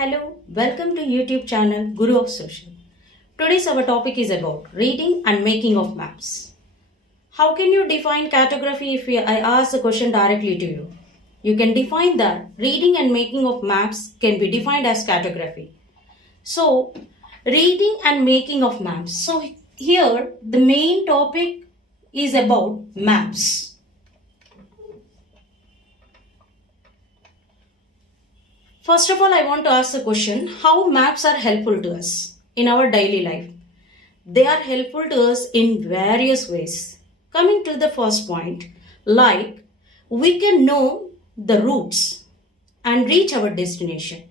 Hello, welcome to YouTube channel Guru of Social. Today's our topic is about reading and making of maps. How can you define cartography if I ask the question directly to you? You can define that reading and making of maps can be defined as cartography. So, reading and making of maps. So, here the main topic is about maps. First of all, I want to ask the question, how maps are helpful to us in our daily life? They are helpful to us in various ways. Coming to the first point, like we can know the routes and reach our destination.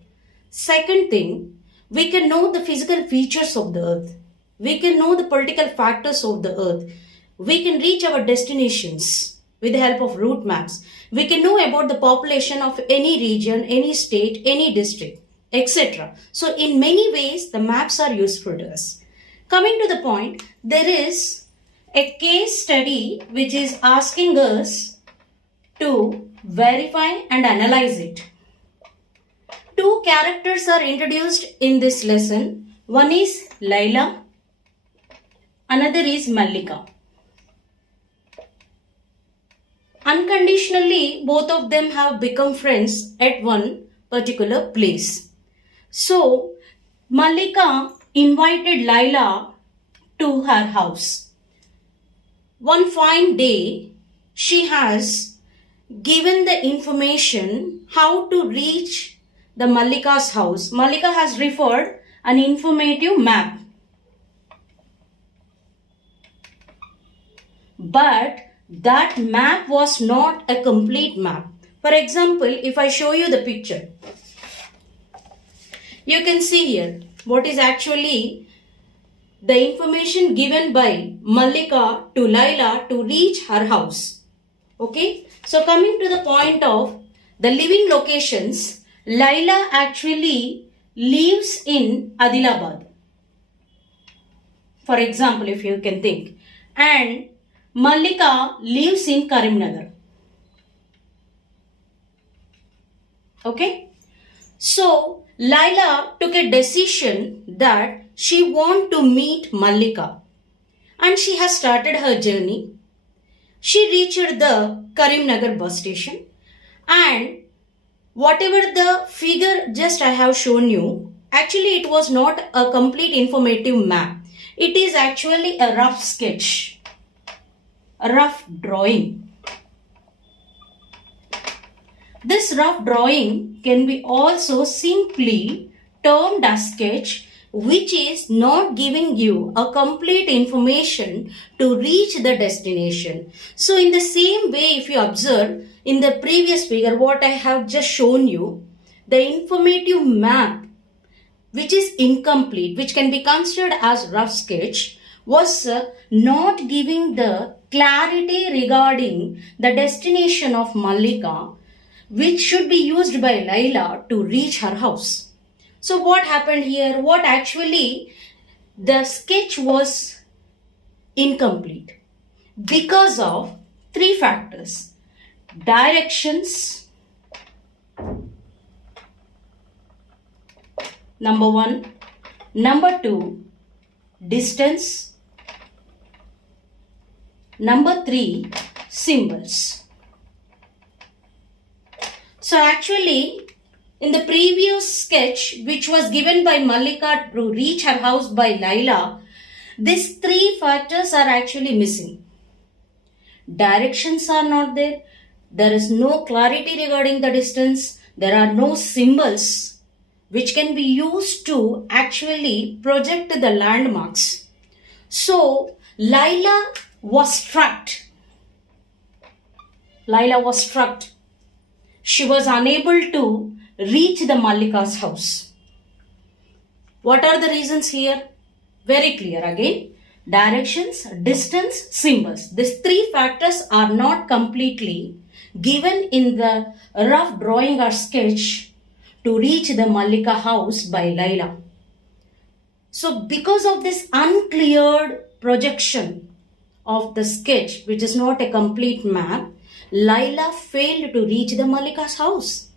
Second thing, we can know the physical features of the earth. We can know the political factors of the earth. We can reach our destinations with the help of route maps. We can know about the population of any region, any state, any district, etc. So in many ways, the maps are useful to us. Coming to the point, there is a case study which is asking us to verify and analyze it. Two characters are introduced in this lesson. One is Laila, another is Mallika. Unconditionally, both of them have become friends at one particular place. So, Mallika invited Laila to her house. One fine day, she has given the information how to reach the Mallika's house. Mallika has referred an informative map. But that map was not a complete map. For example, if I show you the picture, you can see here what is actually the information given by Mallika to Laila to reach her house. Okay, so coming to the point of the living locations, Laila actually lives in Adilabad. For example, if you can think, and Mallika lives in Karimnagar. Okay. So, Laila took a decision that she wants to meet Mallika. And she has started her journey. She reached the Karimnagar bus station. And whatever the figure just I have shown you, actually it was not a complete informative map. It is actually a rough sketch. A rough drawing. This rough drawing can be also simply termed as sketch, which is not giving you a complete information to reach the destination. So in the same way, if you observe in the previous figure what I have just shown you, the informative map which is incomplete, which can be considered as rough sketch, was not giving the clarity regarding the destination of Mallika, which should be used by Laila to reach her house. So what happened here? What actually the sketch was incomplete because of three factors: directions, number one, number two, distance, number three, symbols. So actually, in the previous sketch, which was given by Mallika to reach her house by Laila, these three factors are actually missing. Directions are not there. There is no clarity regarding the distance. There are no symbols which can be used to actually project the landmarks. So, Laila was struck. Laila was struck. She was unable to reach the Mallika's house. What are the reasons here? Very clear again. Directions, distance, symbols. These three factors are not completely given in the rough drawing or sketch to reach the Mallika house by Laila. So because of this uncleared projection of the sketch, which is not a complete map, Laila failed to reach the Mallika's house.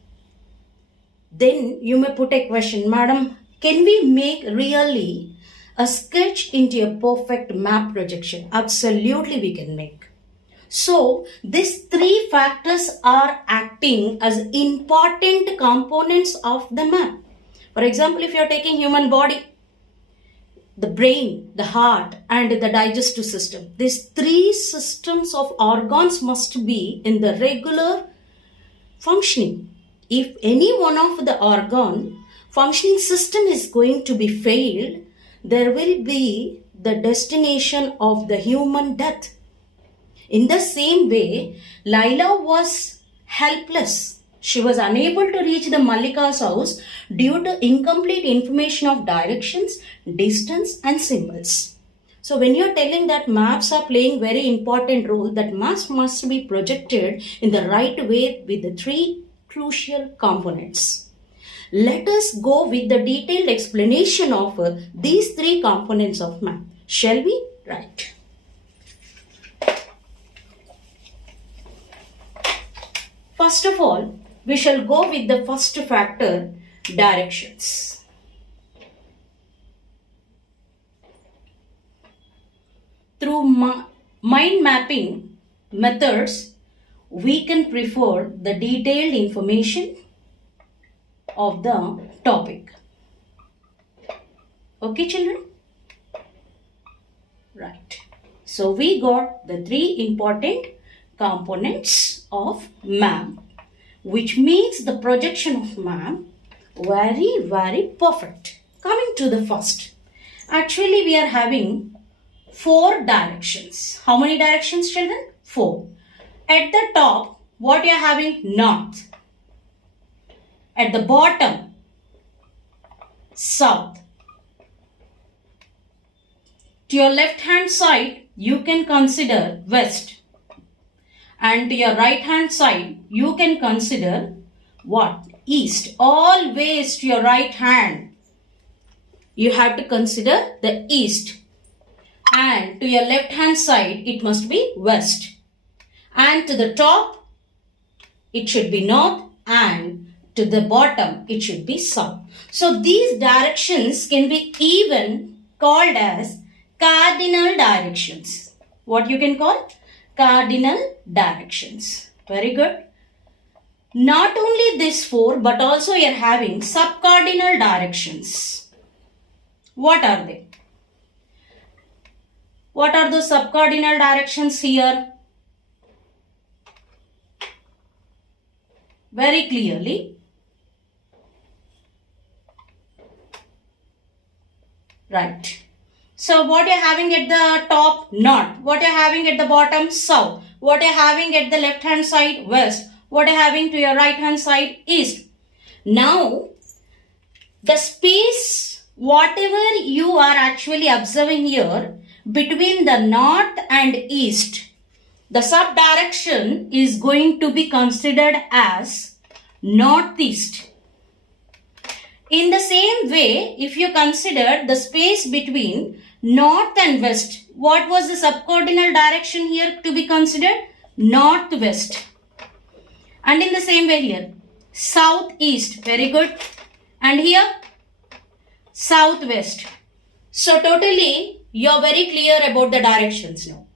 Then you may put a question, Madam, can we make really a sketch into a perfect map projection? Absolutely we can make. So these three factors are acting as important components of the map. For example, if you are taking human body, the brain, the heart, and the digestive system, these three systems of organs must be in the regular functioning. If any one of the organ functioning system is going to be failed, there will be the destination of the human death. In the same way, Laila was helpless. She was unable to reach the Mallika's house due to incomplete information of directions, distance and symbols. So when you are telling that maps are playing very important role, that maps must be projected in the right way with the three crucial components. Let us go with the detailed explanation of these three components of map. Shall we? Right. First of all, we shall go with the first factor, directions. Through mind mapping methods, we can prefer the detailed information of the topic. Okay, children? Right. So we got the three important components of map, which makes the projection of map very, very perfect. Coming to the first. Actually, we are having 4 directions. How many directions, children? 4. At the top, what you are having? North. At the bottom, south. To your left hand side, you can consider west. And to your right hand side, you can consider what? East. Always to your right hand, you have to consider the east. And to your left hand side, it must be west. And to the top, it should be north. And to the bottom, it should be south. So these directions can be even called as cardinal directions. What you can call? Cardinal directions. Very good. Not only these 4, but also you are having subcardinal directions. What are they? What are those subcardinal directions here? Very clearly. Right. So what you are having at the top? North. What you are having at the bottom? South. What you are having at the left hand side? West. What you are having to your right hand side? East. Now, the space, whatever you are actually observing here, between the north and east, the subdirection is going to be considered as northeast. In the same way, if you consider the space between north and west, what was the subcardinal direction here to be considered? Northwest. And in the same way here, southeast. Very good. And here, southwest. So totally, you are very clear about the directions now.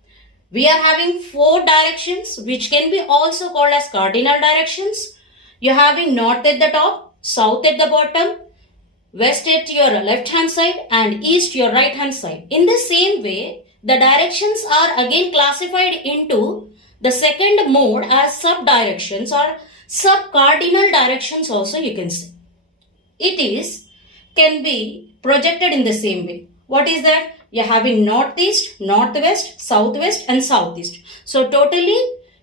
We are having 4 directions, which can be also called as cardinal directions. You are having north at the top, south at the bottom, west at your left hand side and east your right hand side. In the same way, the directions are again classified into the second mode as subdirections or subcardinal directions also you can say. It can be projected in the same way. What is that? You are having northeast, northwest, southwest and southeast. So totally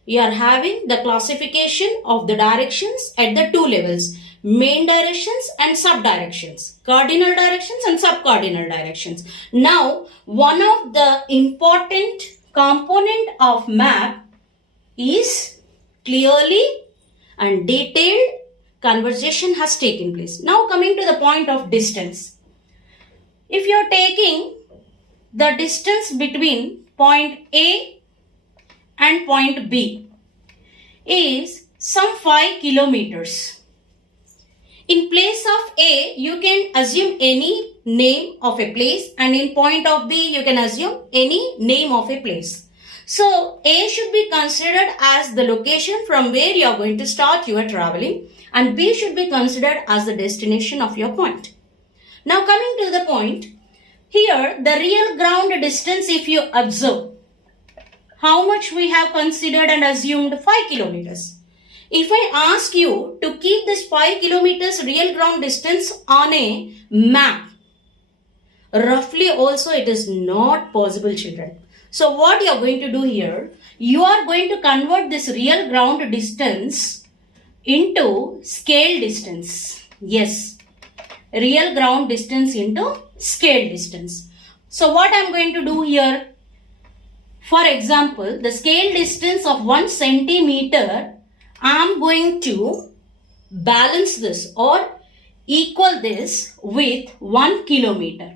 you are having the classification of the directions at the 2 levels. Main directions and subdirections, cardinal directions and subcardinal directions. Now, one of the important component of map is clearly and detailed conversation has taken place. Now, coming to the point of distance. If you are taking the distance between point A and point B is some 5 kilometers. In place of A, you can assume any name of a place, and in point of B, you can assume any name of a place. So, A should be considered as the location from where you are going to start your traveling, and B should be considered as the destination of your point. Now, coming to the point, here the real ground distance, if you observe, how much we have considered and assumed 5 kilometers. If I ask you to keep this 5 kilometers real ground distance on a map, roughly also it is not possible, children. So what you are going to do here, you are going to convert this real ground distance into scale distance. Yes, real ground distance into scale distance. So what I am going to do here, for example, the scale distance of 1 centimeter, I am going to balance this or equal this with 1 kilometer.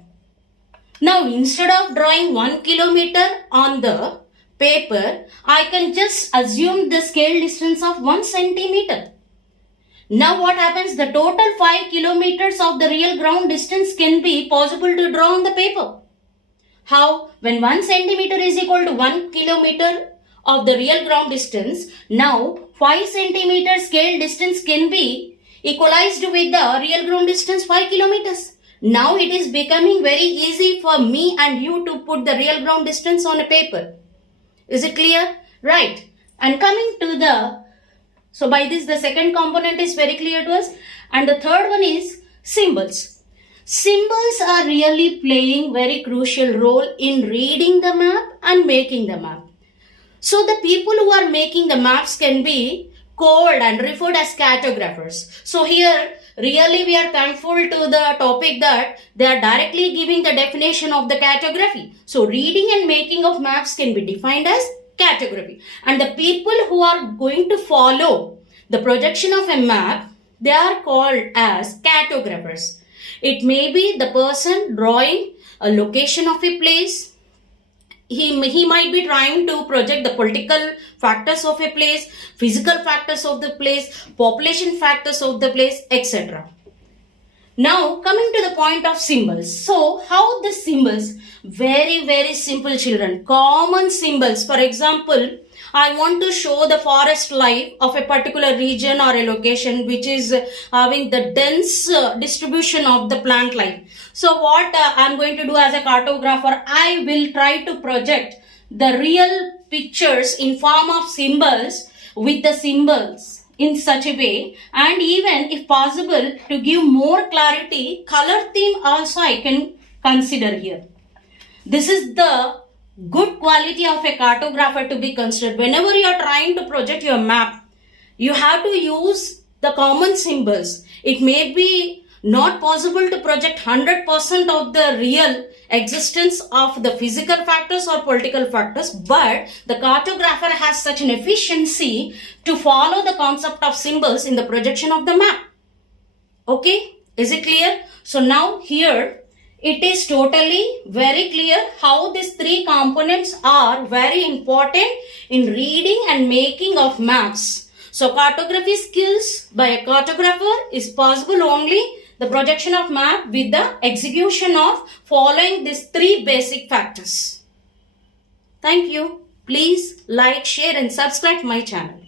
Now, instead of drawing 1 kilometer on the paper, I can just assume the scale distance of 1 centimeter. Now, what happens? The total 5 kilometers of the real ground distance can be possible to draw on the paper. How? When 1 centimeter is equal to 1 kilometer of the real ground distance, now 5 centimeter scale distance can be equalized with the real ground distance 5 kilometers. Now it is becoming very easy for me and you to put the real ground distance on a paper. Is it clear? Right. And coming to the, so by this the second component is very clear to us. And the third one is symbols. Symbols are really playing very crucial role in reading the map and making the map. So the people who are making the maps can be called and referred as cartographers. So here really we are thankful to the topic that they are directly giving the definition of the cartography. So reading and making of maps can be defined as cartography. And the people who are going to follow the projection of a map, they are called as cartographers. It may be the person drawing a location of a place. He might be trying to project the political factors of a place, physical factors of the place, population factors of the place, etc. Now, coming to the point of symbols. So, how the symbols? Very, very simple, children. Common symbols. For example, I want to show the forest life of a particular region or a location which is having the dense distribution of the plant life. So what I'm going to do as a cartographer, I will try to project the real pictures in form of symbols with the symbols in such a way, and even if possible to give more clarity, color theme also I can consider here. This is the good quality of a cartographer to be considered. Whenever you are trying to project your map, you have to use the common symbols. It may be not possible to project 100% of the real existence of the physical factors or political factors, but the cartographer has such an efficiency to follow the concept of symbols in the projection of the map. Okay, is it clear? So now here it is totally very clear how these three components are very important in reading and making of maps. So cartography skills by a cartographer is possible only the projection of map with the execution of following these three basic factors. Thank you. Please like, share and subscribe my channel.